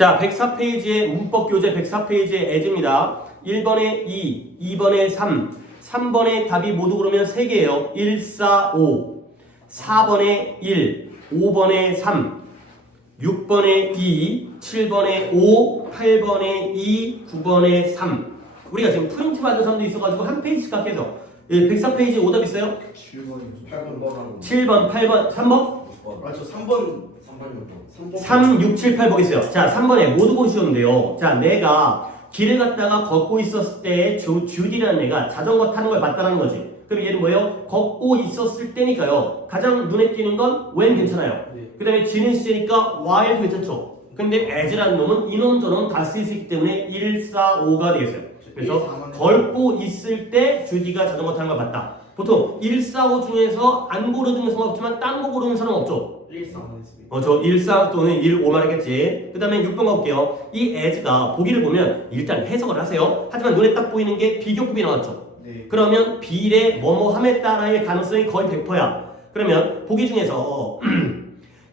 자, 104페이지의 문법 교재 104페이지의 as입니다. 1번에 2, 2번에 3, 3번에 답이 모두 그러면 3개예요. 1, 4, 5. 4번에 1, 5번에 3, 6번에 2, 7번에 5, 8번에 2, 9번에 3. 우리가 지금 프린트 받은 사람도 있어가지고 한 페이지씩 각해서 104페이지에 오답 있어요? 7번 7번, 8번, 3번? 아, 저 3번이요. 3, 6, 7, 8 보겠어요. 자, 3번에 모두 고르셨는데요. 자, 내가 길을 갔다가 걷고 있었을 때 주디라는 애가 자전거 타는 걸 봤다는 거지. 그럼 얘는 뭐예요? 걷고 있었을 때니까요. 가장 눈에 띄는 건 when 괜찮아요. 그 다음에 지는 시제니까 while도 괜찮죠. 근데 as라는 놈은 이놈 저놈 다 쓸 수 있기 때문에 1, 4, 5가 되겠어요. 그래서 걷고 있을 때 주디가 자전거 타는 걸 봤다. 보통 1, 4, 5 중에서 안 고르는 상관없지만 딴 거 고르는 사람 없죠? 1, 4 했습니다. 저 1, 4 또는 1, 5만 하겠지. 그 다음에 6번 가볼게요. 이 as가 보기를 보면 일단 해석을 하세요. 하지만 눈에 딱 보이는 게 비교급이 나왔죠. 네. 그러면 비례 뭐뭐함에 따라의 가능성이 거의 100%야. 그러면 보기 중에서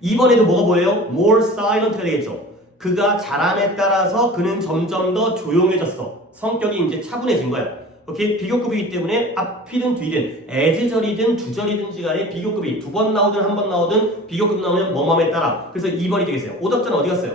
2번에도 뭐가 보여요? more silent가 되겠죠. 그가 자람에 따라서 그는 점점 더 조용해졌어. 성격이 이제 차분해진 거야. 오케이? 비교급이기 때문에 앞이든 뒤든 as절이든 주절이든지 간에 비교급이 2번 나오든 1번 나오든 비교급 나오면 뭐뭐함에 따라. 그래서 2번이 되겠어요. 오답자는 어디 갔어요?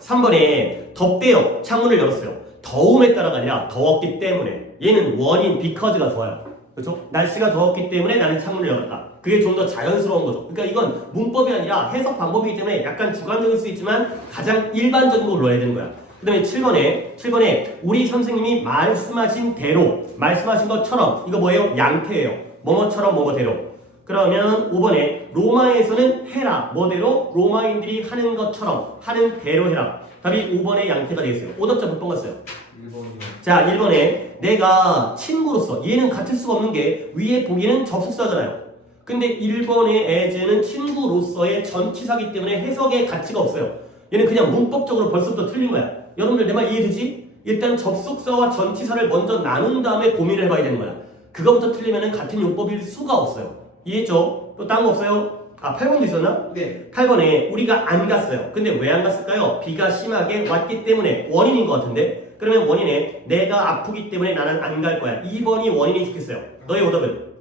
3번에 덥대요. 창문을 열었어요. 더움에 따라가 아니라 더웠기 때문에. 얘는 원인 because가 좋아요. 그렇죠? 날씨가 더웠기 때문에 나는 창문을 열었다. 그게 좀 더 자연스러운 거죠. 그러니까 이건 문법이 아니라 해석 방법이기 때문에 약간 주관적일 수 있지만 가장 일반적인 걸로 해야 되는 거야. 그 다음에 7번에 우리 선생님이 말씀하신 대로, 말씀하신 것처럼, 이거 뭐예요? 양태예요. 뭐뭐처럼 뭐뭐대로. 그러면 5번에 로마에서는 해라. 뭐대로? 로마인들이 하는 것처럼, 하는 대로 해라. 답이 5번의 양태가 되겠어요. 오답자 몇 번 갔어요? 1번이요. 자, 1번에 내가 친구로서, 얘는 같을 수가 없는 게 위에 보기는 접속사잖아요. 근데 1번의 as는 친구로서의 전치사기 때문에 해석의 가치가 없어요. 얘는 그냥 문법적으로 벌써부터 틀린 거야. 여러분들 내 말 이해되지? 일단 접속사와 전치사를 먼저 나눈 다음에 고민을 해봐야 되는 거야. 그거부터 틀리면 같은 용법일 수가 없어요. 이해했죠? 또 딴 거 없어요? 아, 8번도 있었나? 네. 8번에 우리가 안 갔어요. 근데 왜 안 갔을까요? 비가 심하게 왔기 때문에. 원인인 것 같은데? 그러면 원인에 내가 아프기 때문에 나는 안 갈 거야. 2번이 원인이 좋겠어요. 너의 오답은?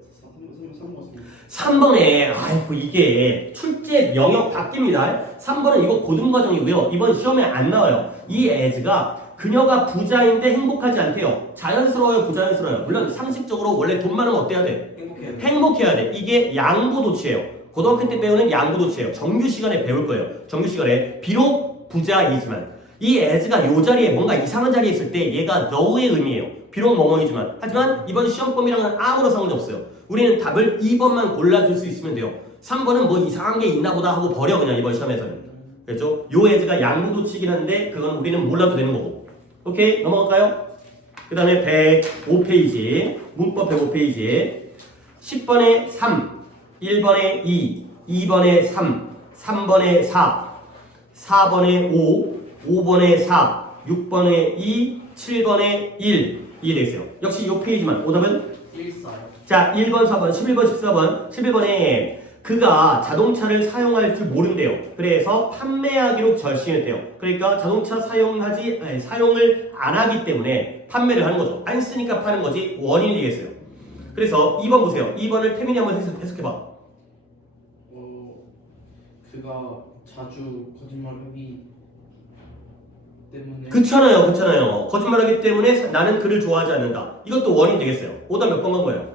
3번에 아이고 이게 출제 영역 바뀝니다. 3번은 이거 고등과정이고요. 이번 시험에 안 나와요. 이 as가 그녀가 부자인데 행복하지 않대요. 자연스러워요, 부자연스러워요? 물론 상식적으로 원래 돈 많으면 어때야 돼? 행복해야 돼. 이게 양보도치예요. 고등학교 때 배우는 양보도치예요. 정규 시간에 배울 거예요. 정규 시간에 비록 부자이지만 이 as가 요 자리에 뭔가 이상한 자리에 있을 때 얘가 너의 의미예요. 비록 뭐뭐이지만. 하지만 이번 시험범위랑은 아무런 상관이 없어요. 우리는 답을 2번만 골라줄 수 있으면 돼요. 3번은 뭐 이상한 게 있나 보다 하고 버려 그냥 이번 시험에서는. 그렇죠? 요 as가 양보도치긴 한데 그건 우리는 몰라도 되는 거고. 오케이? 넘어갈까요? 그 다음에 105페이지 문법 105페이지 10번에 3 1번에 2 2번에 3 3번에 4 4번에 5 5번에 4 6번에 2 7번에 1 이해되세요? 역시 요 페이지만. 오답은? 1, 4요. 자, 1번, 4번, 11번, 14번, 11번에 그가 자동차를 사용할 줄 모른대요. 그래서 판매하기로 결심했대요. 그러니까 자동차 사용을 안 하기 때문에 판매를 하는 거죠. 안 쓰니까 파는 거지 원인이 되겠어요. 그래서 2번 보세요. 2번을 태민이 한번 해석해봐. 그가 자주 거짓말하기 때문에. 그렇잖아요. 거짓말하기 때문에 나는 그를 좋아하지 않는다. 이것도 원인 되겠어요. 오답 몇 번 간 거예요?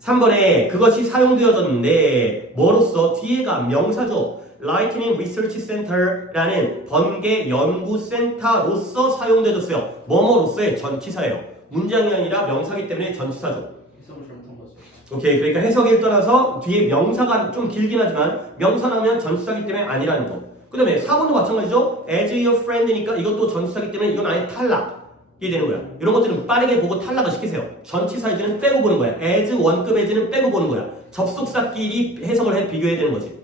3번에 그것이 사용되어졌는데 뭐로써? 뒤에가 명사죠. Lightning Research Center라는 번개 연구센터로서 사용되어졌어요. 뭐뭐로서의 전치사예요. 문장이 아니라 명사기 때문에 전치사죠. 해석을 잘못한 거죠. 오케이, 그러니까 해석에 따라서 뒤에 명사가 좀 길긴 하지만 명사라면 전치사기 때문에 아니라는 거. 그 다음에 4번도 마찬가지죠. As your friend니까 이것도 전치사기 때문에 이건 아예 탈락. 이게 되는 거야. 이런 것들은 빠르게 보고 탈락을 시키세요. 전치사 에즈는 빼고 보는 거야. as 원급 as는 빼고 보는 거야. 접속사끼리 해석을 해 비교해야 되는 거지.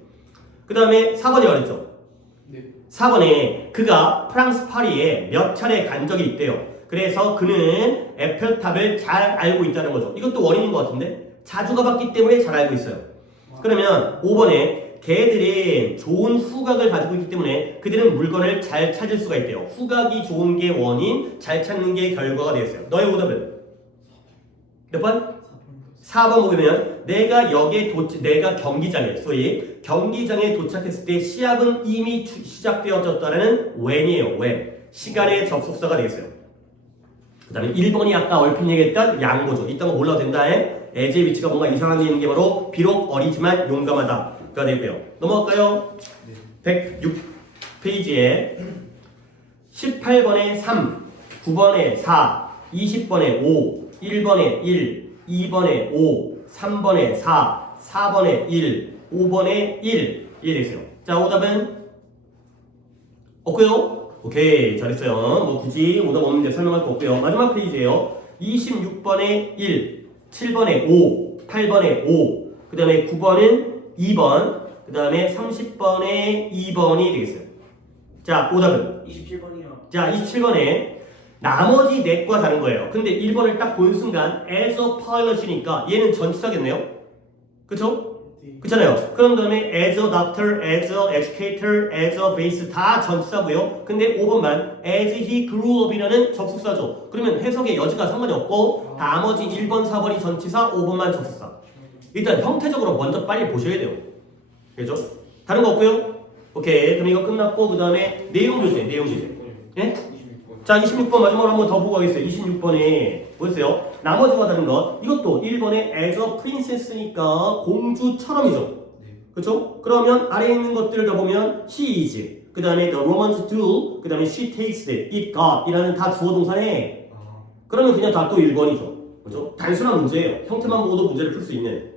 그 다음에 4번이 말했죠. 네. 4번에 그가 프랑스 파리에 몇 차례 간 적이 있대요. 그래서 그는 에펠탑을 잘 알고 있다는 거죠. 이것도 원인인 것 같은데 자주 가봤기 때문에 잘 알고 있어요. 그러면 5번에 걔들은 좋은 후각을 가지고 있기 때문에 그들은 물건을 잘 찾을 수가 있대요. 후각이 좋은 게 원인, 잘 찾는 게 결과가 되겠어요. 너의 오답은 몇 번? 4번 보면 내가 내가 경기장에 도착했을 때 시합은 이미 시작되어졌다는 when이에요. when. 시간의 접속사가 되겠어요. 그 다음에 1번이 아까 얼핏 얘기했던 양보죠. 이딴 거 몰라도 된다. as의 위치가 뭔가 이상한 게 있는 게 바로 비록 어리지만 용감하다가 되고요. 넘어갈까요? 106페이지에 18번에 3, 9번에 4, 20번에 5, 1번에 1, 2번에 5, 3번에 4, 4번에 1, 5번에 1 이게 되세요. 자, 오답은 없고요. 오케이, 잘했어요. 뭐 굳이 오답 없는데 설명할 거 없고요. 마지막 페이지에요. 26번에 1, 7번에 5, 8번에 5, 그 다음에 9번은 2번, 그 다음에 30번에 2번이 되겠어요. 자, 오답은 27번이요. 자, 27번에 나머지 넷과 다른 거예요. 근데 1번을 딱 본 순간 as a pilot이니까 얘는 전치사겠네요. 그쵸? 그렇잖아요. 그런 다음에 as a doctor, as a educator, as a base 다 전치사고요. 근데 5번만 as he grew up이라는 접속사죠. 그러면 해석의 여지가 상관이 없고 나머지 1번, 4번이 전치사, 5번만 접속사. 일단 형태적으로 먼저 빨리 보셔야 돼요. 그죠? 다른 거 없고요. 오케이. 그럼 이거 끝났고 그 다음에 내용 교재. 예? 자, 26번 마지막으로 한번 더 보고 가겠어요. 26번에 보세요. 나머지와 다른 것. 이것도 1번에 as a princess니까 공주처럼이죠. 그렇죠? 그러면 아래에 있는 것들을 다 보면 she is, 그 다음에 the Romans do, 그 다음에 she takes, it got 이라는 다 주어 동사네. 그러면 그냥 다 또 1번이죠. 그렇죠? 단순한 문제예요. 형태만 보고도 문제를 풀 수 있는.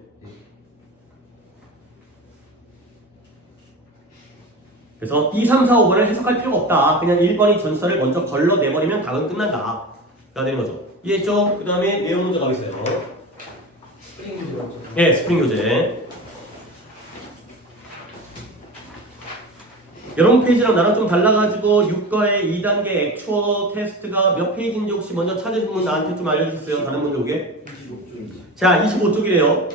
그래서 2, 3, 4, 5번을 해석할 필요가 없다. 그냥 1번이 전치사를 먼저 걸러내버리면 답은 끝난다. 가 되는 거죠. 이해했죠? 그 다음에 내용 문제 가겠어요. 스프링 교재라고. 네, 스프링 교재. 여러분 페이지랑 나랑 좀 달라가지고 6과의 2단계 액추얼 테스트가 몇 페이지인지 혹시 먼저 찾으신 분 나한테 좀 알려주세요. 다른 분들 오게. 25쪽이지. 자, 25쪽이래요.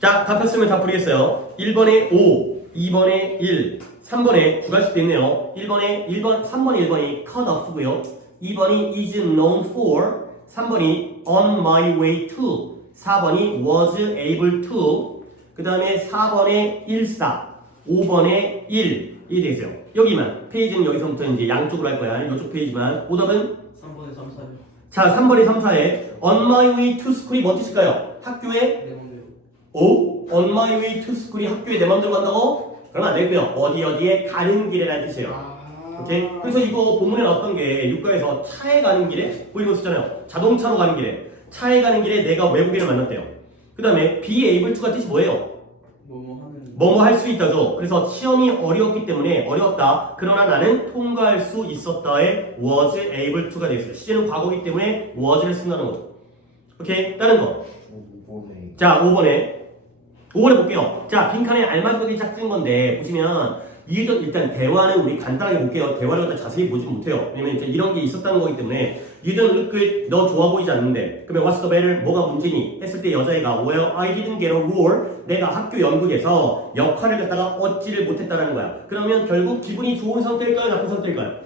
자, 답했으면 다 부르겠어요. 1번에 5, 2번에 1, 3번에 두 가지씩 있네요. 3번에 1번이 cut off고요. 2번이 is known for, 3번이 on my way to, 4번이 was able to, 그 다음에 4번에 14, 5번에 1, 이 돼 있어요. 여기만. 페이지는 여기서부터 이제 양쪽으로 할 거야. 이쪽 페이지만. 오답은? 3번에 3, 4요. 자, 3번에 3, 4에 on my way to school이 뭔 뜻일까요? 학교에 내 맘대로. on my way to school이 학교에 내 맘대로 간다고? 그러면 안 되고요. 어디에 가는 길이라는 뜻이에요. 오케이? 그래서 이거 본문에 나왔던 게 육가에서 차에 가는 길에 뭐 이거 쓰잖아요. 자동차로 가는 길에 차에 가는 길에 내가 외국인을 만났대요. 그 다음에 be able to가 뜻이 뭐예요? 뭐뭐 할 수 있다죠. 그래서 시험이 어려웠기 때문에 어려웠다. 그러나 나는 통과할 수 있었다의 was able to가 되겠어요. 시제는 과거이기 때문에 was를 쓴다는 거죠. 오케이? 다른 거. 자, 5번에 볼게요. 자, 빈칸에 알맞게 짝진 건데 보시면 일단 대화는 우리 간단하게 볼게요. 대화를 갖다 자세히 보지 못해요. 왜냐면 이제 이런 게 있었다는 거기 때문에 You don't look good, 너 좋아 보이지 않는데 그러면 what's the matter? 뭐가 문제니? 했을 때 여자애가 Well, I didn't get a role. 내가 학교 연극에서 역할을 갖다가 얻지를 못했다는 거야. 그러면 결국 기분이 좋은 상태일까요? 나쁜 상태일까요?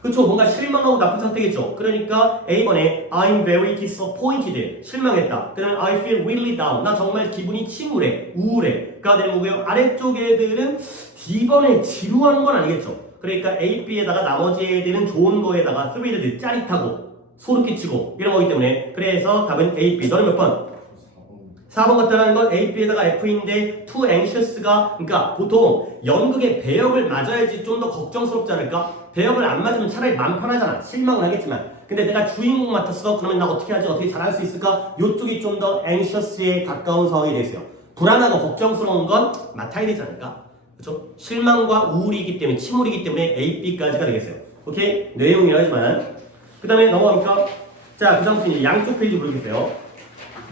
그쵸, 뭔가 실망하고 나쁜 상태겠죠. 그러니까 A번에 I'm very disappointed, 실망했다. 그 다음에 I feel really down, 나 정말 기분이 침울해, 우울해가 되는 거고요. 아래쪽 애들은 D번에 지루한 건 아니겠죠. 그러니까 A, B에다가 나머지 애들은 좋은 거에다가 thrilled, 짜릿하고 소름 끼치고 이런 거기 때문에 그래서 답은 A, B. 너는 몇 번? 4번 같다는 건 A, B에다가 F인데 too anxious가 그러니까 보통 연극의 배역을 맞아야지 좀 더 걱정스럽지 않을까? 배역을 안 맞으면 차라리 마음 편하잖아. 실망은 하겠지만 근데 내가 주인공 맡았어? 그러면 나 어떻게 하지? 어떻게 잘할 수 있을까? 이쪽이 좀 더 anxious에 가까운 상황이 되세요. 불안하고 걱정스러운 건 맡아야 되지 않을까? 그렇죠? 실망과 우울이기 때문에 침울이기 때문에 A, B까지가 되겠어요. 오케이? 내용이라 하지만 그 다음에 넘어갑니까? 자, 그 다음부터 이제 양쪽 페이지 보여주세요.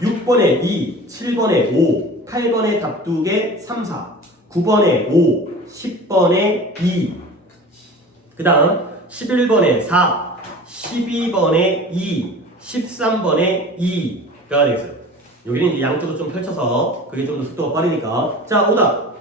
6번에 2, 7번에 5, 8번에 답 2개 3, 4, 9번에 5, 10번에 2, 그 다음 11번에 4, 12번에 2, 13번에 2가 되겠어요. 여기는 이제 양쪽으로 좀 펼쳐서 그게 좀 더 속도가 빠르니까. 자, 오답.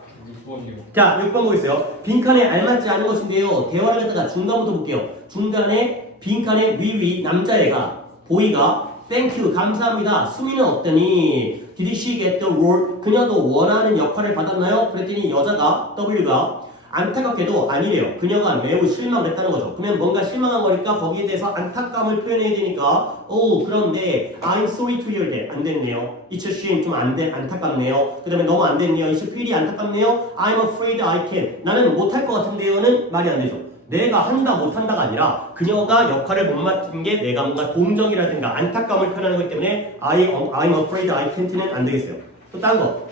6번이요. 자, 6번 보겠어요. 빈칸에 알맞지 않은 것인데요. 대화를 갖다가 중간부터 볼게요. 중간에 빈칸에 위위 남자애가 보이가 Thank you 감사합니다. 수미는 어떠니? Did she get the role? 그녀도 원하는 역할을 받았나요? 그랬더니 여자가 W가 안타깝게도 아니래요. 그녀가 매우 실망을 했다는 거죠. 그러면 뭔가 실망한 거니까 거기에 대해서 안타까움을 표현해야 되니까 그런데 I'm sorry to hear that 안 됐네요. It's a shame 좀 안타깝네요. 그 다음에 너무 안 됐네요. It's really 안타깝네요. I'm afraid I can 나는 못할 것 같은데요는 말이 안 되죠. 내가 한다 못한다가 아니라 그녀가 역할을 못 맡은 게 내가 뭔가 동정이라든가 안타까움을 표현하는 거기 때문에 I'm afraid I can't는 안 되겠어요. 또 다른 거.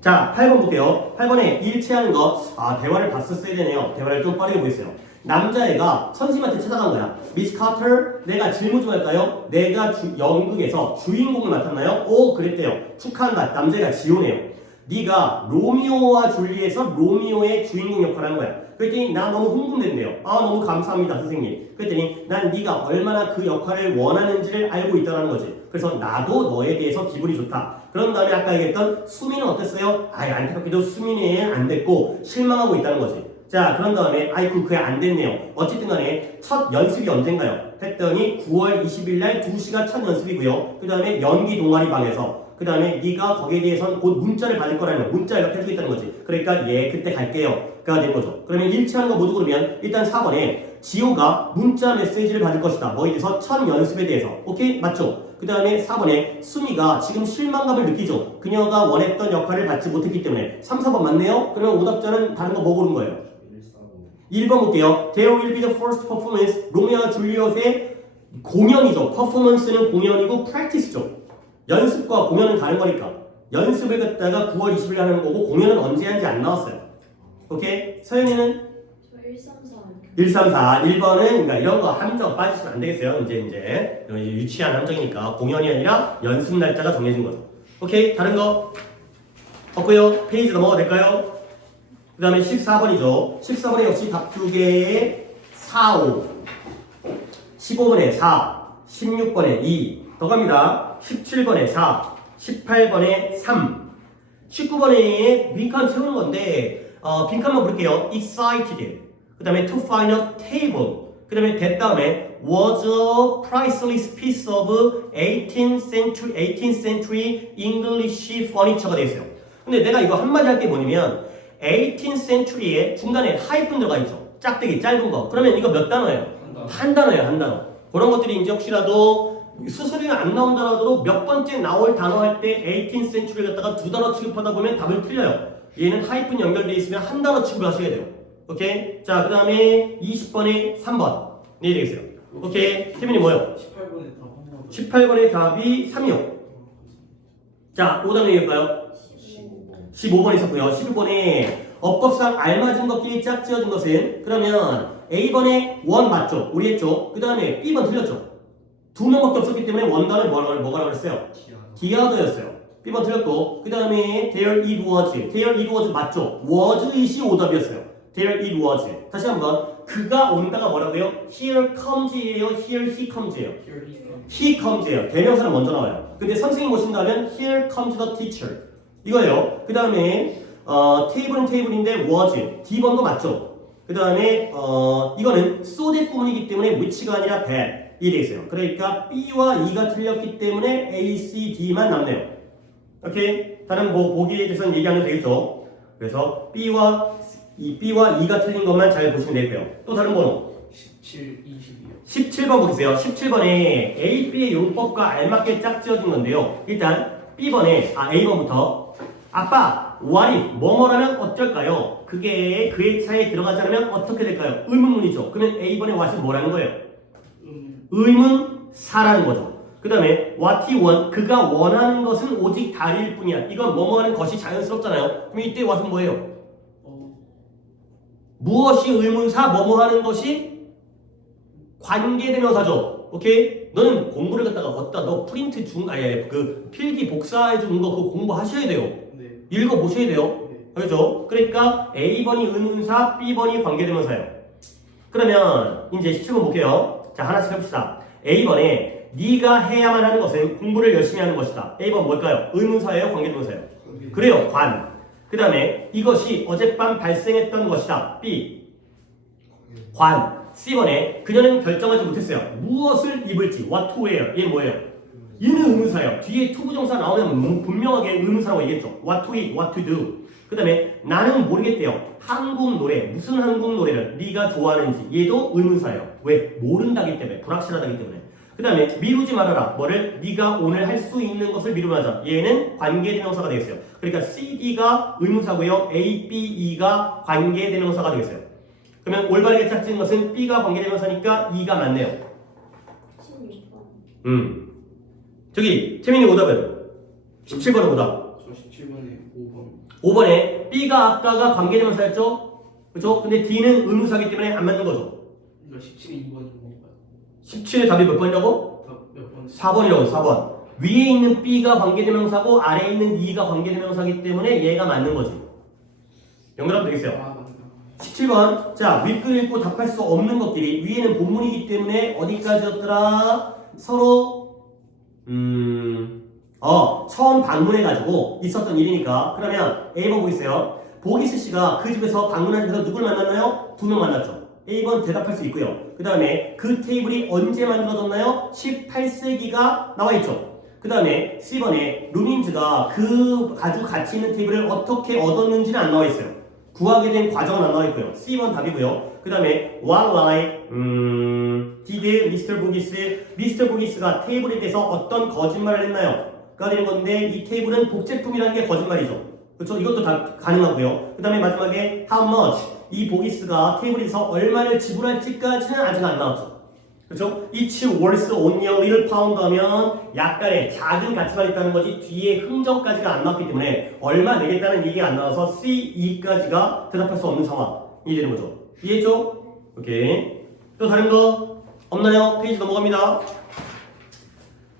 자, 8번 볼게요. 8번에 일치하는 거. 대화를 봤었어야 되네요. 대화를 좀 빠르게 보겠어요. 남자애가 선생님한테 찾아간 거야. 미스 카터, 내가 질문 좀 할까요? 내가 연극에서 주인공을 맡았나요? 오, 그랬대요. 축하한다. 남자애가 지호네요. 네가 로미오와 줄리엣에서 로미오의 주인공 역할을 한 거야. 그랬더니 나 너무 흥분됐네요. 너무 감사합니다 선생님. 그랬더니 난 네가 얼마나 그 역할을 원하는지를 알고 있다는 거지. 그래서 나도 너에 대해서 기분이 좋다. 그런 다음에 아까 얘기했던 수민은 어땠어요? 안타깝게도 수민이 안 됐고 실망하고 있다는 거지. 자, 그런 다음에 그게 안 됐네요. 어쨌든 간에 첫 연습이 언젠가요? 했더니 9월 20일 날 2시가 첫 연습이고요. 그 다음에 연기 동아리 방에서 그 다음에 네가 거기에 대해서는 곧 문자를 받을 거라면 문자 연락해주겠다는 거지. 그러니까 그때 갈게요 가 되는 거죠. 그러면 일치하는 거 모두 그러면 일단 4번에 지호가 문자 메시지를 받을 것이다. 뭐에 대해서? 첫 연습에 대해서. 오케이? 맞죠? 그 다음에 4번에 수미가 지금 실망감을 느끼죠. 그녀가 원했던 역할을 받지 못했기 때문에. 3, 4번 맞네요? 그러면 오답자는 다른 거 뭐 고른 거예요? 1번 볼게요. There will be the first performance. 로미오와 줄리엣의 공연이죠. 퍼포먼스는 공연이고 practice죠. 연습과 공연은 다른 거니까. 연습을 갖다가 9월 20일 하는 거고 공연은 언제 하는지 안 나왔어요. 오케이? 서연이는? 저 134. 134. 1번은 그러니까 이런 거 함정 빠지시면 안 되겠어요. 이제 유치한 함정이니까 공연이 아니라 연습 날짜가 정해진 거죠. 오케이? 다른 거 없고요. 페이지 넘어가 될까요? 그 다음에 14번이죠. 14번에 역시 답 2개에 4, 5 15번에 4 16번에 2 더 갑니다. 17번에 4 18번에 3 19번에 빈칸 채우는 건데 빈칸만 볼게요. excited 그 다음에 to find a table 그 다음에 that 다음에 was a priceless piece of 18th century English furniture가 되어 있어요. 근데 내가 이거 한마디 할 게 뭐냐면 18th century에 중간에 하이픈 들어가 있죠. 짝대기 짧은 거. 그러면 이거 몇 단어예요? 한 단어예요. 한 단어. 그런 것들이 이제 혹시라도 수수료가 안 나온다라도 몇 번째 나올 단어 할 때 18th century 갖다가 두 단어 취급하다 보면 답을 틀려요. 얘는 하이픈 연결되어 있으면 한 단어 취급을 하셔야 돼요. 오케이? 자, 그 다음에 20번에 3번. 네, 되겠어요. 오케이? 태민이 뭐요? 18번에 답 한번 18번의 답이 3이요. 자, 5단 얘기할까요? 15번 있었고요. 11번에 업법상 알맞은 것끼리 짝지어진 것은 그러면 A번에 원 맞죠? 우리 했죠? 그 다음에 B번 틀렸죠? 두 명밖에 없었기 때문에 원단을 뭐라고 했어요? 디아더였어요. B번 틀렸고 그 다음에 there it was 맞죠? was it이 오답이었어요. there it was 다시 한번 그가 온다가 뭐라고요? here comes예요? here he comes예요? he comes예요. 대명사는 먼저 나와요. 근데 선생님 오신다면 here comes the teacher 이거예요. 그 다음에 테이블은 테이블인데 was D번도 맞죠? 그 다음에 이거는 so that 구문이기 때문에 which가 아니라 that 이 돼 있어요. 그러니까 B와 E가 틀렸기 때문에 A, C, D만 남네요. 오케이? 다른 뭐 보기에 대해서는 얘기 안 해도 되겠죠? 그래서 B와 E가 틀린 것만 잘 보시면 되고요. 또 다른 번호 17, 22요 17번 보세요. 17번에 A, B의 용법과 알맞게 짝지어진 건데요. 일단 B번에 A번부터 아빠, what if, 뭐뭐라면 어쩔까요? 그게 그의 차에 들어가지 않으면 어떻게 될까요? 의문문이죠. 그러면 A번의 what은 뭐라는 거예요? 의문사라는 거죠. 그 다음에 what he want, 그가 원하는 것은 오직 다리일 뿐이야. 이건 뭐뭐 하는 것이 자연스럽잖아요. 그럼 이때 what은 뭐예요? 무엇이 의문사, 뭐뭐 하는 것이 관계대명사죠. 오케이? 너는 공부를 갖다가 너 프린트 그 필기 복사해 주는 거 그거 공부하셔야 돼요. 네. 읽어보셔야 돼요. 네. 그렇죠? 그러니까 A번이 의문사, B번이 관계대명사예요. 그러면 이제 17번 볼게요. 자, 하나씩 해봅시다. A번에 네가 해야만 하는 것은 공부를 열심히 하는 것이다. A번 뭘까요? 의문사예요? 관계대명사예요? 그래요. 관. 그 다음에 이것이 어젯밤 발생했던 것이다. B. 관. C번에 그녀는 결정하지 못했어요. 무엇을 입을지. What to wear. 얘는 뭐예요? 얘는 의문사예요. 뒤에 투부정사 나오면 분명하게 의문사라고 얘기했죠. What to eat, what to do. 그 다음에 나는 모르겠대요. 한국 노래, 무슨 한국 노래를 네가 좋아하는지. 얘도 의문사예요. 왜? 모른다기 때문에, 불확실하다기 때문에. 그 다음에 미루지 말아라. 뭐를? 네가 오늘 할 수 있는 것을 미루마자. 얘는 관계대명사가 되겠어요. 그러니까 C, D가 의문사고요. A, B, E가 관계대명사가 되겠어요. 그러면 올바르게 짝짓는 것은 B가 관계대명사니까 E가 맞네요. 16번. 저기 태민이 오답은 17번은 오답. 저 17번에 5번. 5번에 B가 아까가 관계대명사였죠? 그렇죠? 근데 D는 의문사이기 때문에 안 맞는 거죠. 그러니까 17에 2번인 건가요? 17의 답이 몇 번이라고? 몇 번? 4번이라고 4번. 위에 있는 B가 관계대명사고 아래에 있는 E가 관계대명사이기 때문에 얘가 맞는 거지. 연결하면 되겠어요. 아 맞다. 17번. 자, 윗글 읽고 답할 수 없는 것들이 위에는 본문이기 때문에 어디까지였더라? 서로 처음 방문해가지고 있었던 일이니까. 그러면 A번 보겠어요. 보기스 씨가 그 집에서 방문하면서 누굴 만났나요? 2명 만났죠. A번 대답할 수 있고요. 그 다음에 그 테이블이 언제 만들어졌나요? 18세기가 나와있죠. 그 다음에 C번에 루민즈가 그 아주 가치 있는 테이블을 어떻게 얻었는지는 안 나와있어요. 구하게 된 과정은 안 나와있고요. C번 답이고요. 그 다음에 What lie did Mr. 보기스가 테이블에 대해서 어떤 거짓말을 했나요? 가 되는 건데 이 테이블은 복제품이라는 게 거짓말이죠. 그렇죠? 이것도 다 가능하고요. 그 다음에 마지막에 how much 이 보기스가 테이블에서 얼마를 지불할지까지는 아직 안 나왔죠. 그렇죠? Each worth only a little pound 하면 약간의 작은 가치만 있다는 거지 뒤에 흥정까지가 안 나왔기 때문에 얼마 내겠다는 얘기가 안 나와서 C, E까지가 대답할 수 없는 상황이 되는 거죠. 이해했죠? 오케이. 또 다른 거 없나요? 페이지 넘어갑니다.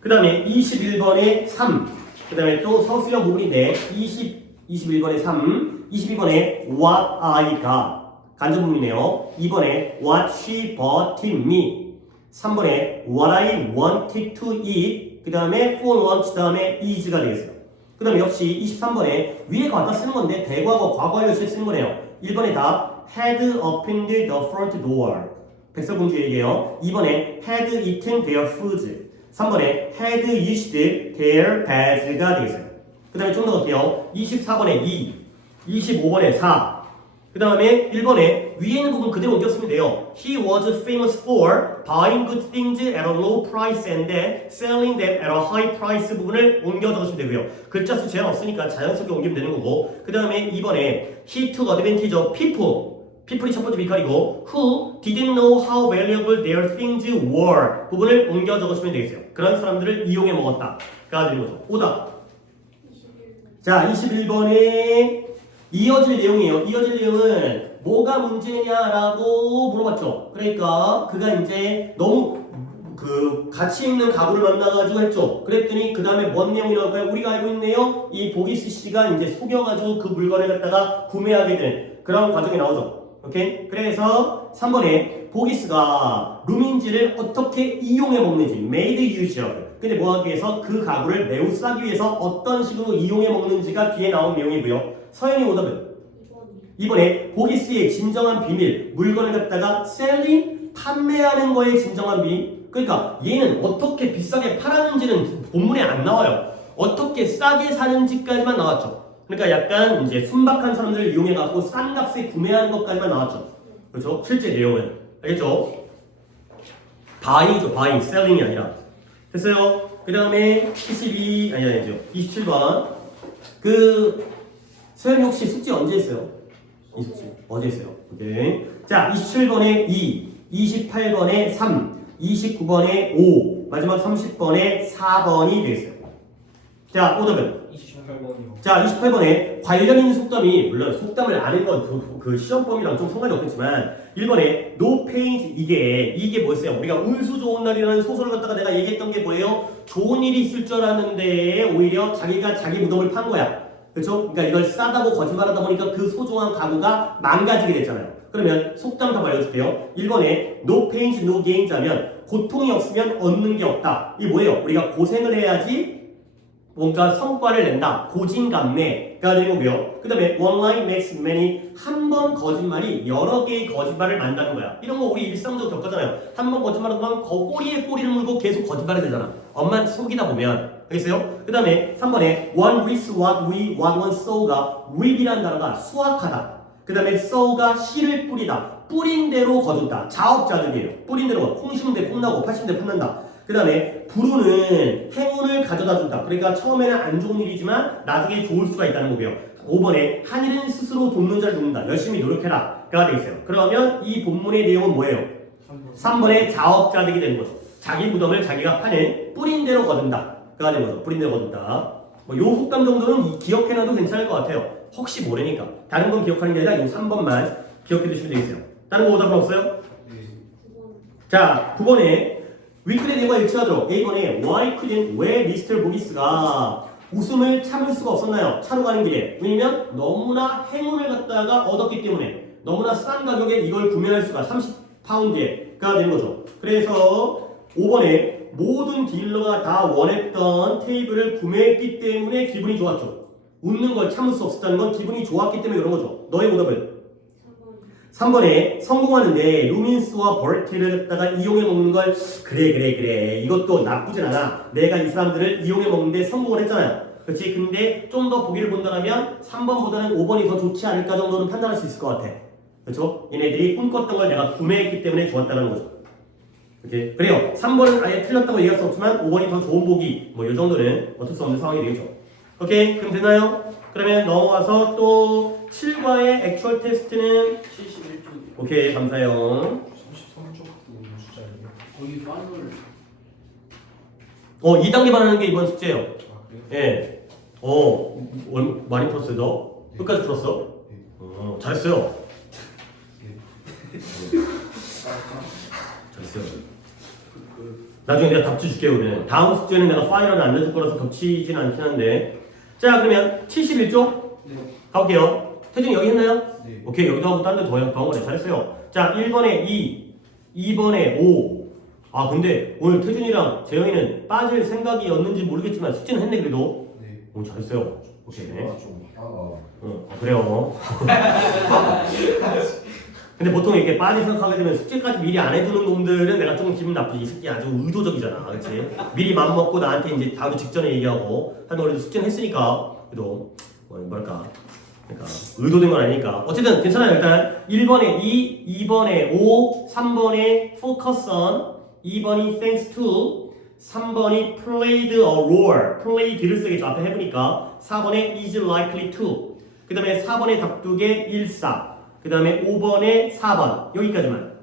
그 다음에 21번에 3. 그 다음에 또 서술형 부분인데 21번에 3. 22번에 what I got. 간접 부분이네요. 2번에 what she bought me. 3번에 what I wanted to eat. 그 다음에 for lunch 다음에 is가 되겠어요. 그 다음에 역시 23번에 위에가 왔다 쓰는 건데 대과거 과거형식에 쓰는 거네요. 1번에 답 had opened the front door. 백설공주 얘기예요. 2번에 had eaten their foods. 3번에 had used their bags가 되겠어요. 그 다음에 좀 더 갈게요. 24번에 2, 25번에 4. 그 다음에 1번에 위에 있는 부분 그대로 옮겼으면 돼요. He was famous for buying good things at a low price and then selling them at a high price 부분을 옮겨 적으시면 되고요. 글자 수 제한 없으니까 자연스럽게 옮기면 되는 거고. 그 다음에 2번에 He took advantage of people. people이 첫 번째 비칼이고 who didn't know how valuable their things were 부분을 옮겨 적으시면 되겠어요. 그런 사람들을 이용해 먹었다. 가 되는 거죠. 오답. 21번. 자, 21번에 이어질 내용이에요. 이어질 내용은 뭐가 문제냐라고 물어봤죠. 그러니까 그가 이제 너무 그 가치 있는 가구를 만나가지고 했죠. 그랬더니 그 다음에 뭔 내용이 나올까요? 우리가 알고 있네요. 이 보기스 씨가 이제 속여가지고 그 물건을 갖다가 구매하게 된 그런 과정이 나오죠. 오케이? 그래서 3번에 보기스가 루민지를 어떻게 이용해 먹는지 made use of. 근데 뭐 하기 위해서 그 가구를 매우 싸기 위해서 어떤 식으로 이용해 먹는지가 뒤에 나온 내용이고요. 서연이 오답은 2번이요. 2번에 보기스의 진정한 비밀 물건을 갖다가 selling 판매하는 거의 진정한 비밀. 그러니까 얘는 어떻게 비싸게 팔았는지는 본문에 안 나와요. 어떻게 싸게 사는지까지만 나왔죠. 그러니까 약간 이제 순박한 사람들을 이용해갖고 싼 값에 구매하는 것까지만 나왔죠. 그렇죠? 실제 내용은. 알겠죠? buying이죠. buying, selling이 아니라. 됐어요? 그 다음에 아니죠. 27번. 서현이 혹시 숙제 언제 했어요? 이 숙제. 어제 했어요. 오케이. 자, 27번에 2, 28번에 3, 29번에 5, 마지막 30번에 4번이 되겠어요. 자, 오답은? 28번이요. 자, 28번에 관련 있는 속담이 물론 속담을 아는 건 그 시험범위랑 좀 상관이 없겠지만 1번에 no pain 이게 뭐였어요? 우리가 운수 좋은 날이라는 소설을 갖다가 내가 얘기했던 게 뭐예요? 좋은 일이 있을 줄 알았는데 오히려 자기가 자기 무덤을 판 거야. 그렇죠? 그러니까 이걸 싸다고 거짓말하다 보니까 그 소중한 가구가 망가지게 됐잖아요. 그러면 속담 답 알려줄게요. 1번에 no pains no gains 하면 고통이 없으면 얻는 게 없다. 이게 뭐예요? 우리가 고생을 해야지 뭔가 성과를 낸다. 고진감래가 되는 거고요. 그 다음에 one lie makes many. 한 번 거짓말이 여러 개의 거짓말을 만드는 거야. 이런 거 우리 일상적으로 겪었잖아요. 한 번 거짓말하다 보면 꼬리에 꼬리를 물고 계속 거짓말이 되잖아. 엄마한테 속이다 보면. 알겠어요? 그 다음에 3번에 one reaps what one sow가 reap이라는 단어가 수확하다. 그 다음에 sow가 씨를 뿌리다. 뿌린 대로 거둔다. 자업자득이에요. 뿌린 대로 콩 심은 데 콩나고 팥 심은 데 팥난다. 그 다음에 부르는 행운을 가져다 준다. 그러니까 처음에는 안 좋은 일이지만 나중에 좋을 수가 있다는 거고요. 5번에 한 일은 스스로 돕는 자를 돕는다. 열심히 노력해라. 가 되겠어요. 그러면 이 본문의 내용은 뭐예요? 3번에 자업자득이 되는 거죠. 자기 무덤을 자기가 파는 뿌린 대로 거둔다. 가 되는 거죠. 뿌린 대로 거둔다. 뭐 요 속담 정도는 기억해놔도 괜찮을 것 같아요. 혹시 모르니까. 다른 건 기억하는 게 아니라 요 3번만 기억해 두시면 되겠어요. 다른 거 오답은 없어요? 9번. 자, 9번에 위클의 내용과 일치하도록 A번에 Why couldn't 왜 미스터 보기스가 웃음을 참을 수가 없었나요? 차로 가는 길에. 왜냐면 너무나 행운을 갖다가 얻었기 때문에 너무나 싼 가격에 이걸 구매할 수가 30파운드가 되는 거죠. 그래서 5번에 모든 딜러가 다 원했던 테이블을 구매했기 때문에 기분이 좋았죠. 웃는 걸 참을 수 없었다는 건 기분이 좋았기 때문에 그런 거죠. 너의 오답은? 3번. 3번에 성공하는데 루민스와 버티를 갖다가 이용해 먹는 걸 그래 이것도 나쁘진 않아. 내가 이 사람들을 이용해 먹는데 성공을 했잖아요. 그렇지? 근데 좀 더 보기를 본다면 3번보다는 5번이 더 좋지 않을까 정도는 판단할 수 있을 것 같아. 그렇죠? 얘네들이 꿈꿨던 걸 내가 구매했기 때문에 좋았다는 거죠. 오케이? 그래요. 3번은 아예 틀렸다고 얘기할 수 없지만 5번이 더 좋은 보기 뭐 이 정도는 어쩔 수 없는 상황이 되겠죠. 오케이? 그럼 되나요? 그러면 넘어가서 또 7과의 액츄얼 테스트는 71쪽. 오케이, 감사해요. 33쪽도 주자예요. 거기 파이널 2단계 반하는 게 이번 숙제예요. 아 그래요? 예. 많이 풀었어요, 너? 끝까지 풀었어? 네. 잘했어요. 네. 잘했어요. 나중에 내가 답지 줄게, 그러면. 다음 숙제는 내가 파이널을 안 내줄 거라서 겹치진 않긴 한데. 자, 그러면 71쪽 네. 가볼게요. 태준이 여기 했나요? 네. 오케이, 여기도 하고 딴 데 더 하네. 잘했어요. 자, 1번에 2, 2번에 5. 아, 근데 오늘 태준이랑 재영이는 빠질 생각이었는지 모르겠지만 숙제는 했네, 그래도. 네. 오늘 잘했어요. 오케이. 제가 좀 하다가 그래요. 근데 보통 이렇게 빠질 생각하게 되면 숙제까지 미리 안 해주는 놈들은 내가 조금 기분 나쁘지. 이 새끼 아주 의도적이잖아. 그치? 미리 맘먹고 나한테 이제 바로 직전에 얘기하고. 하여튼 우리도 숙제는 했으니까. 그래도, 뭐랄까. 그러니까 의도된 건 아니니까. 어쨌든 괜찮아요. 일단 1번에 2, 2번에 5, 3번에 focus on, 2번이 thanks to, 3번이 played a role. played를 쓰겠죠. 앞에 해보니까. 4번에 is likely to. 그 다음에 4번에 답두개 1, 4. 그 다음에 5번에 4번. 여기까지만.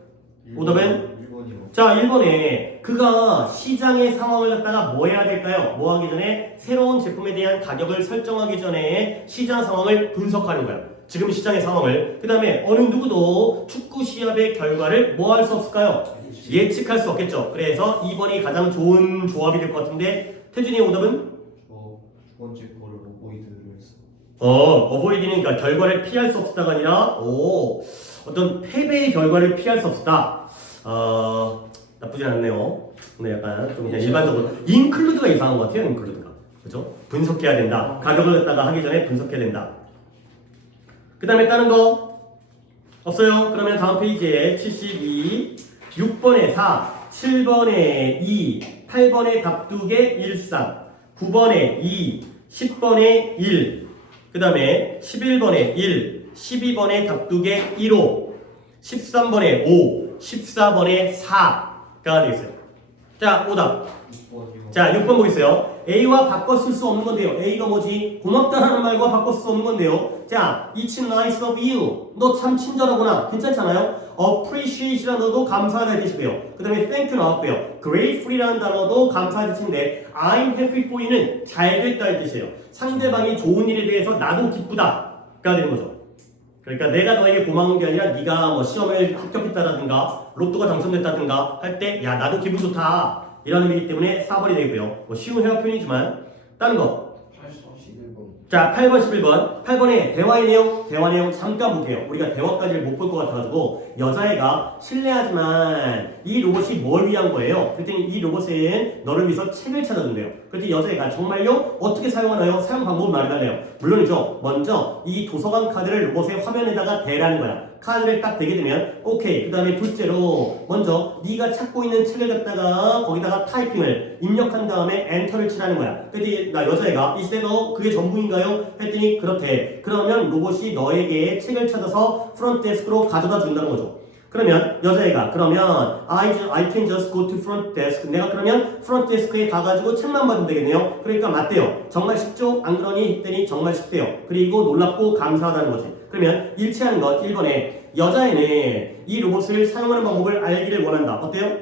오답은? 1번이요. 자, 1번에 그가 시장의 상황을 갖다가 뭐 해야 될까요? 뭐 하기 전에 새로운 제품에 대한 가격을 설정하기 전에 시장 상황을 분석하는 거야. 지금 시장의 상황을. 그 다음에 어느 누구도 축구 시합의 결과를 뭐 할 수 없을까요? 예측할 수 없겠죠. 그래서 2번이 가장 좋은 조합이 될 것 같은데 태준이의 오답은? 두 번째 거를 어보이드를 했어요. 어보이드는 그러니까 결과를 피할 수 없었다가 아니라 어떤 패배의 결과를 피할 수 없었다. 나쁘지 않네요. 근데 약간 좀 그냥 일반적으로 인클루드가 이상한 것 같아요. 인클루드가. 그죠? 분석해야 된다. 가격을 갖다가 하기 전에 분석해야 된다. 그 다음에 다른 거 없어요? 그러면 다음 페이지에 72, 6번에 4, 7번에 2, 8번에 답두개 1, 3, 9번에 2, 10번에 1, 그 다음에 11번에 1, 12번에 답두개 1, 5, 13번에 5, 14번에 4가 되겠어요. 자, 오답. 6번이요. 자, 6번 보겠어요. A와 바꿔 쓸 수 없는 건데요. A가 뭐지? 고맙다라는 말과 바꿔 쓸 수 없는 건데요. 자, it's nice of you. 너 참 친절하구나. 괜찮잖아요? appreciate이라는 단어도 감사하다는 뜻이고요. 그 다음에 thank you 나왔고요. grateful이라는 단어도 감사의 뜻인데 I'm happy for you는 잘 됐다는 뜻이에요. 상대방이 좋은 일에 대해서 나도 기쁘다가 되는 거죠. 그러니까 내가 너에게 고마운 게 아니라 네가 뭐 시험에 합격했다라든가 로또가 당첨됐다든가 할 때 야 나도 기분 좋다 이런 의미이기 때문에 4번이 되고요. 뭐 쉬운 회화 표현이지만 다른 거 11번. 자, 8번, 11번. 8번에 대화 내용 잠깐 볼게요. 우리가 대화까지를 못 볼 것 같아가지고 여자애가 실례하지만 이 로봇이 뭘 위한 거예요? 그랬더니 이 로봇은 너를 위해서 책을 찾아준대요. 그랬더니 여자애가 정말요? 어떻게 사용하나요? 사용 방법을 말해달래요. 물론이죠. 먼저 이 도서관 카드를 로봇의 화면에다가 대라는 거야. 카드를 딱 대게 되면 오케이. 그 다음에 둘째로 먼저 네가 찾고 있는 책을 갖다가 거기다가 타이핑을 입력한 다음에 엔터를 치라는 거야. 그랬더니 나 여자애가 이 시대 너 그게 전부인가요? 했더니 그렇대. 그러면 로봇이 너에게 책을 찾아서 프론트 데스크로 가져다 준다는 거죠. 그러면 여자애가 그러면 I can just go to front desk. 내가 그러면 프론트 데스크에 가가지고 책만 받으면 되겠네요. 그러니까 맞대요. 정말 쉽죠? 안 그러니? 했더니 정말 쉽대요. 그리고 놀랍고 감사하다는 거지. 그러면 일치하는 것 1번에 여자애는 이 로봇을 사용하는 방법을 알기를 원한다. 어때요?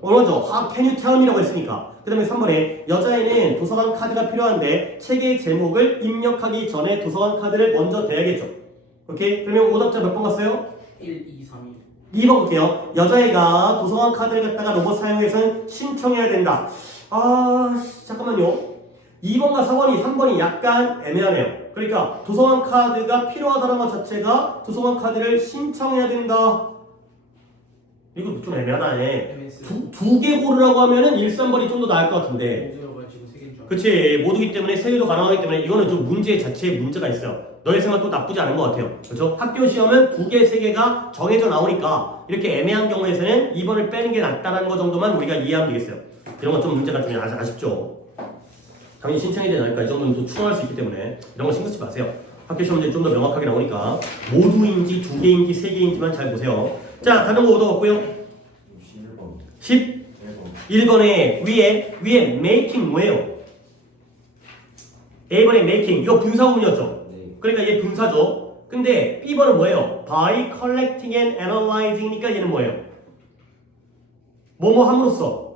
원하죠. Can you tell me라고 했으니까. 그 다음에 3번에 여자애는 도서관 카드가 필요한데 책의 제목을 입력하기 전에 도서관 카드를 먼저 대야겠죠. 오케이? 그러면 오답자 몇 번 갔어요? 1, 2, 3, 2번 볼게요. 여자애가 도서관 카드를 갖다가 로봇 사용해서 신청해야 된다. 잠깐만요. 2번과 4번이 3번이 약간 애매하네요. 그러니까 도서관 카드가 필요하다는 것 자체가 도서관 카드를 신청해야 된다. 이거 좀 애매하네. MS. 두 개 고르라고 하면은 1, 3번이 좀 더 나을 것 같은데. 모두여가지고 3개인 줄 알았어. 그치. 모두기 때문에 세 개도 가능하기 때문에 이거는 좀 문제 자체에 문제가 있어요. 너의 생각도 나쁘지 않은 것 같아요. 그렇죠? 학교 시험은 2개, 3개가 정해져 나오니까 이렇게 애매한 경우에서는 2번을 빼는 게 낫다는 거 정도만 우리가 이해하면 되겠어요. 이런 건 좀 문제가 좀 아쉽죠. 당연히 신청이 되지 않을까. 이 정도는 또 추정할 수 있기 때문에 이런 거 신경 쓰지 마세요. 학교 시험은 좀 더 명확하게 나오니까 모두인지 2개인지 3개인지만 잘 보세요. 자, 다른 거 얻어왔고요. 11번에 위에 making 뭐예요? A번에 making 이거 분사구문이었죠. 그러니까 얘 분사죠. 근데 B번은 뭐예요? By collecting and analyzing이니까 얘는 뭐예요? 뭐뭐 함으로써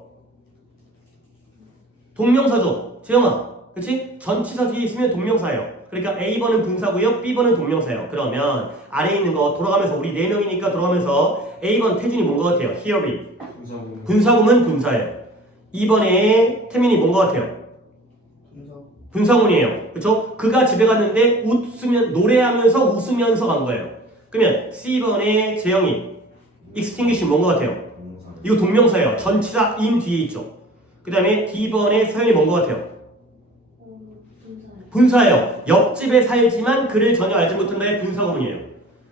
동명사죠. 재영아, 그치? 전치사 뒤에 있으면 동명사예요. 그러니까 A번은 분사고요, B번은 동명사예요. 그러면 아래에 있는 거 돌아가면서 우리 4명이니까 돌아가면서 A번 태준이 뭔 것 같아요? hearing. 분사구문 분사예요. 2번에 태민이 뭔 것 같아요? 분사구문이에요. 그쵸? 그가 집에 갔는데 노래하면서 웃으면서 간 거예요. 그러면 C번에 재영이 extinguish 뭔 것 같아요? 이거 동명사예요. 전치사 in 뒤에 있죠. 그 다음에 D번에 서연이 뭔 것 같아요? 분사예요. 옆집에 살지만 그를 전혀 알지 못한다의 분사구문이에요.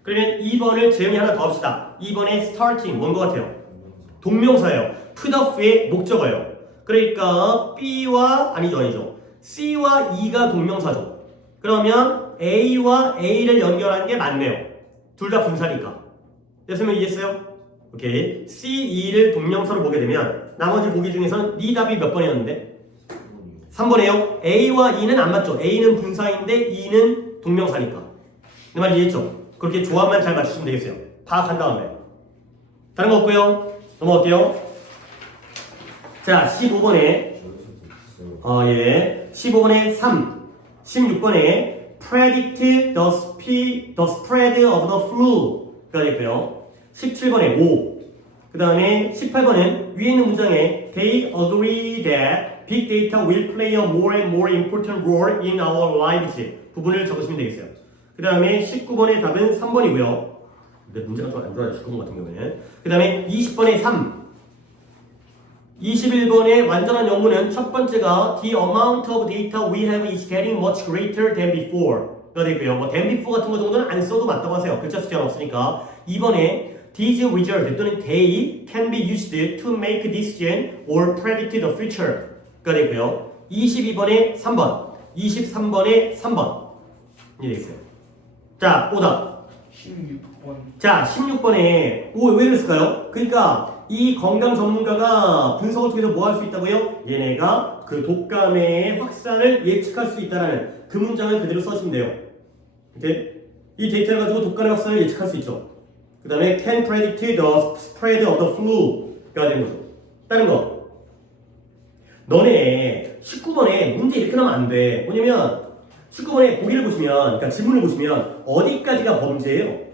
그러면 2번을 재영이 하나 더 합시다. 2번에 starting 뭔 것 같아요? 동명사예요. put off의 목적어예요. 그러니까 아니죠. C와 E가 동명사죠. 그러면 A와 A를 연결하는 게 맞네요. 둘 다 분사니까. 설명 이해했어요? 오케이. C, E를 동명사로 보게 되면 나머지 보기 중에서는 네 답이 몇 번이었는데? 3번이에요. A와 E는 안 맞죠. A는 분사인데 E는 동명사니까. 내 말 이해했죠? 그렇게 조합만 잘 맞추시면 되겠어요. 파악한 다음에. 다른 거 없고요. 넘어갈게요. 자, 15번에 15번에 3, 16번에 predict the spread of the flu가 됐고요. 17번에 5, 그 다음에 18번은 위에 있는 문장에 they agree that big data will play a more and more important role in our lives 부분을 적으시면 되겠어요. 그 다음에 19번의 답은 3번이고요. 근데 문제가 좀 안 좋아요. 19번 같은 경우에는. 그 다음에 20번에 3, 21번의 완전한 영문은 첫 번째가 the amount of data we have is getting much greater than before 가 되고요. 뭐 than before 같은 거 정도는 안 써도 맞다고 하세요. 글자 숫자는 없으니까. 2번에 these results 또는 they can be used to make decision or predict the future 가 되고요. 22번에 3번, 23번에 3번 이 되겠어요. 자, 오답. 16번. 자, 16번에 왜 그랬을까요? 그러니까 이 건강 전문가가 분석을 통해서 뭐 할 수 있다고요? 얘네가 그 독감의 확산을 예측할 수 있다라는 그 문장을 그대로 써주면 돼요. 오케이? 이 데이터를 가지고 독감의 확산을 예측할 수 있죠. 그 다음에 can predict the spread of the flu가 되는 거죠. 다른 거. 너네 19번에 문제 이렇게 나오면 안 돼. 뭐냐면 19번에 보기를 보시면, 그러니까 지문을 보시면 어디까지가 범죄예요?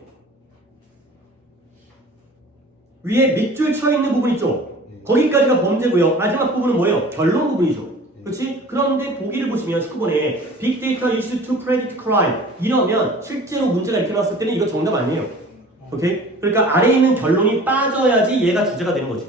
위에 밑줄 쳐 있는 부분 있죠? 거기까지가 범죄고요. 마지막 부분은 뭐예요? 결론 부분이죠. 그렇지? 그런데 보기를 보시면 19번에 Big Data used to predict crime 이러면 실제로 문제가 이렇게 나왔을 때는 이거 정답 아니에요. 오케이? 그러니까 아래에 있는 결론이 빠져야지 얘가 주제가 되는 거지.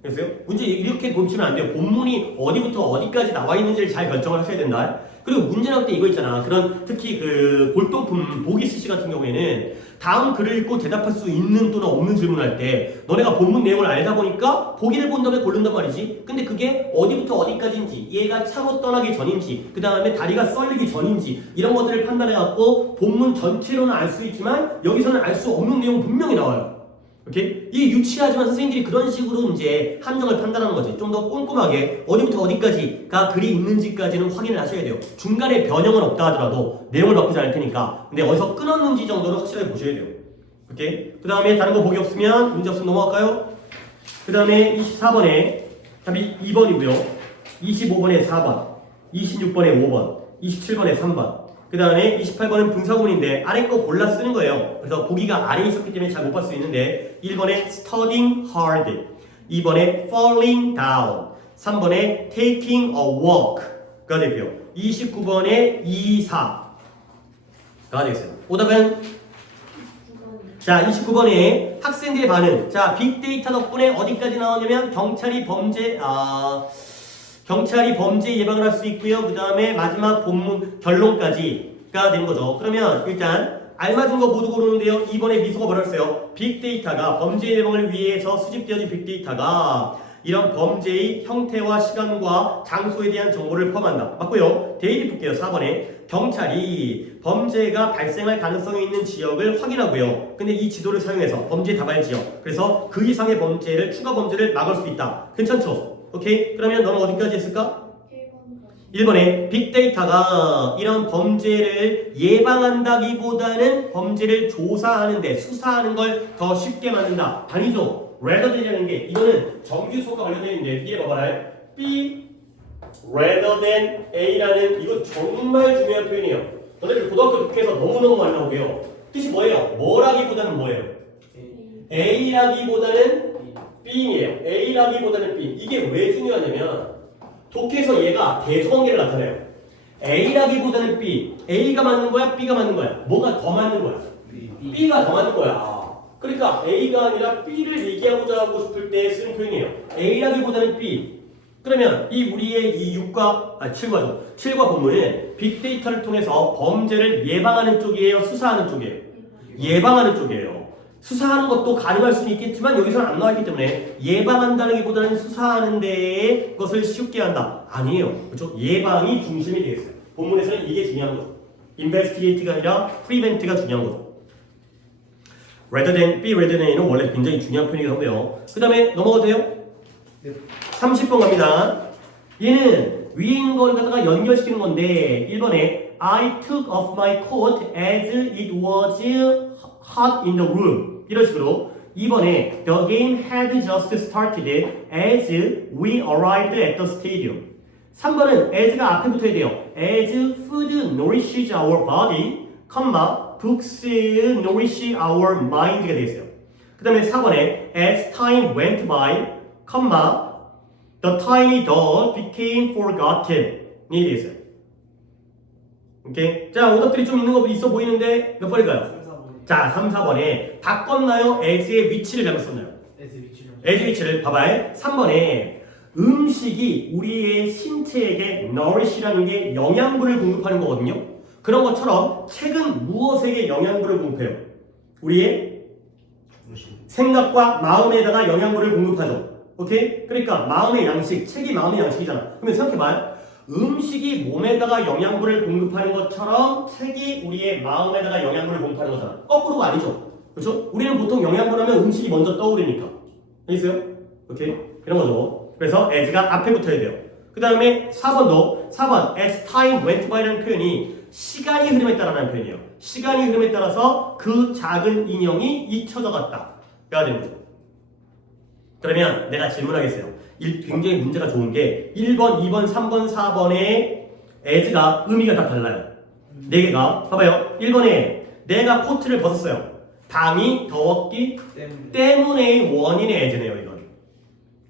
그래서요? 문제 이렇게 보시면 안 돼요. 본문이 어디부터 어디까지 나와 있는지를 잘 결정을 하셔야 된다. 그리고 문제 나올 때 이거 있잖아. 그런 특히 그 골동품 보기 스시 같은 경우에는 다음 글을 읽고 대답할 수 있는 또는 없는 질문할 때 너네가 본문 내용을 알다 보니까 보기를 본 다음에 고른단 말이지. 근데 그게 어디부터 어디까지인지 얘가 차로 떠나기 전인지 그 다음에 다리가 썰리기 전인지 이런 것들을 판단해갖고 본문 전체로는 알 수 있지만 여기서는 알 수 없는 내용 분명히 나와요. 오케이? 이게 유치하지만 선생님들이 그런 식으로 이제 함정을 판단하는 거지. 좀 더 꼼꼼하게 어디부터 어디까지가 글이 있는지까지는 확인을 하셔야 돼요. 중간에 변형은 없다 하더라도 내용을 바꾸지 않을 테니까. 근데 어디서 끊었는지 정도는 확실하게 보셔야 돼요. 오케이? 그 다음에 다른 거 보기 없으면 문제 없으면 넘어갈까요? 그 다음에 24번에 답이 2번이고요. 25번에 4번, 26번에 5번, 27번에 3번. 그 다음에 28번은 분사구문인데 아래 거 골라 쓰는 거예요. 그래서 보기가 아래에 있었기 때문에 잘 못 봤을 수 있는데 1번에 studying hard, 2번에 falling down, 3번에 taking a walk가 되고요. 29번에 2,4가 되겠어요. 오답은? 9번. 자, 29번에 학생들의 반응. 자, 빅데이터 덕분에 어디까지 나왔냐면 경찰이 범죄 예방을 할 수 있고요. 그 다음에 마지막 본문 결론까지가 되는 거죠. 그러면 일단 알맞은 거 모두 고르는데요. 2번에 미소가 뭐라 했어요? 빅데이터가 범죄 예방을 위해서 수집되어진 빅데이터가 이런 범죄의 형태와 시간과 장소에 대한 정보를 포함한다. 맞고요. 대입 볼게요. 4번에 경찰이 범죄가 발생할 가능성이 있는 지역을 확인하고요. 근데 이 지도를 사용해서 범죄 다발 지역, 그래서 그 이상의 범죄를 추가 범죄를 막을 수 있다. 괜찮죠? 오케이? 그러면 너는 어디까지 했을까? 1번까지. 1번에 빅데이터가 이런 범죄를 예방한다기보다는 범죄를 조사하는데 수사하는 걸 더 쉽게 만든다. 아니죠. rather than이라는 게 이거는 정규 수업과 관련되어 있는데 이게 봐봐라. B rather than A라는 이거 정말 중요한 표현이에요. 너네들 고등학교 독해에서 너무너무 많이 나오고요. 뜻이 뭐예요? 뭐라기보다는 뭐예요? A라기보다는 B이에요. A라기보다는 B. 이게 왜 중요하냐면 독해에서 얘가 대조관계를 나타내요. A라기보다는 B. A가 맞는 거야? B가 맞는 거야? 뭐가 더 맞는 거야? B가 더 맞는 거야. 그러니까 A가 아니라 B를 얘기하고자 하고 싶을 때 쓰는 표현이에요. A라기보다는 B. 그러면 이 우리의 이 7과죠. 7과 본문은 빅데이터를 통해서 범죄를 예방하는 쪽이에요? 수사하는 쪽이에요? 예방하는 쪽이에요. 수사하는 것도 가능할 수는 있겠지만 여기서는 안 나왔기 때문에 예방한다는기보다는 수사하는 데에 것을 쉽게 한다. 아니에요. 그렇죠? 예방이 중심이 되겠어요. 본문에서는 이게 중요한 거죠. investigate가 아니라 prevent가 중요한 거죠. rather than, be rather than은 원래 굉장히 중요한 표현이기도 하고요. 그 다음에 넘어가도 돼요? 30번 갑니다. 얘는 위에 있는 걸 갖다가 연결시키는 건데 1번에 I took off my coat as it was hot in the room 이런 식으로 2번에 The game had just started as we arrived at the stadium 3번은 as가 앞에 붙어야 돼요. As food nourishes our body, books nourish our mind가 되겠어요. 그 다음에 4번에 as time went by, the tiny doll became forgotten 이 되겠어요. 오케이? 자, 오답들이 좀 있는 거 있어 보이는데 몇 번일까요? 자, 3, 4번에 바꿨나요? as의 위치를 잘못썼나요? as 위치를 봐봐요. 3번에 음식이 우리의 신체에게 nourish라는 게 영양분을 공급하는 거거든요. 그런 것처럼 책은 무엇에게 영양분을 공급해요? 우리의 생각과 마음에다가 영양분을 공급하죠. 오케이? 그러니까 마음의 양식, 책이 마음의 양식이잖아. 그러면 생각해봐요. 음식이 몸에다가 영양분을 공급하는 것처럼 책이 우리의 마음에다가 영양분을 공급하는 거잖아. 거꾸로가 아니죠. 그렇죠? 우리는 보통 영양분 하면 음식이 먼저 떠오르니까. 알겠어요? 오케이? 이런 거죠. 그래서 as가 앞에 붙어야 돼요. 그 다음에 4번도 4번 as time went by라는 표현이 시간이 흐름에 따라라는 표현이에요. 시간이 흐름에 따라서 그 작은 인형이 잊혀져 갔다가 되는 거죠. 그러면 내가 질문하겠어요. 굉장히 문제가 좋은 게 1번, 2번, 3번, 4번의 as가 의미가 다 달라요. 4개가 봐봐요. 1번에 내가 코트를 벗었어요. 방이 더웠기 때문에 원인의 as네요. 이건.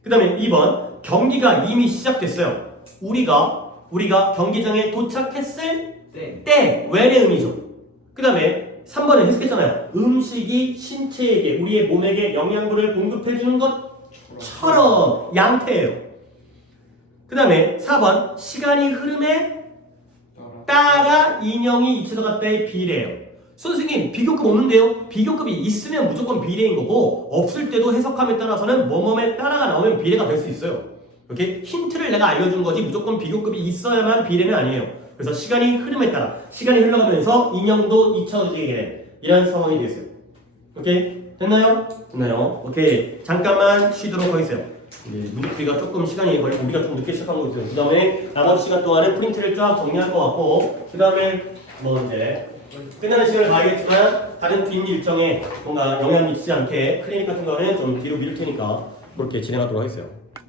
그 다음에 2번 경기가 이미 시작됐어요. 우리가 우리가 경기장에 도착했을 네. 때 when의 의미죠. 그 다음에 3번에 해석했잖아요. 음식이 신체에게 우리의 몸에게 영양분을 공급해주는 것처럼 양태예요. 그 다음에 4번 시간이 흐름에 따라 인형이 입체도 같다의 비례예요. 선생님 비교급 없는데요? 비교급이 있으면 무조건 비례인 거고 없을 때도 해석함에 따라서는 뭐뭐에 따라가 나오면 비례가 될 수 있어요. 이렇게 힌트를 내가 알려준 거지 무조건 비교급이 있어야만 비례는 아니에요. 그래서 시간이 흐름에 따라 시간이 흘러가면서 인형도 잊혀지게 되는 이런 상황이 됐어요. 오케이? 됐나요? 됐나요? 오케이. 잠깐만 쉬도록 하겠어요. 문제풀이가 조금 시간이 걸리고 우리가 좀 늦게 시작한 거 있어요. 그 다음에 나머지 시간 동안에 프린트를 쫙 정리할 것 같고 그 다음에 뭐 이제 끝나는 시간을 봐야겠지만 다른 뒷 일정에 뭔가 영향 미치지 않게 클리닉 같은 거는 좀 뒤로 미룰 테니까 그렇게 진행하도록 하겠어요.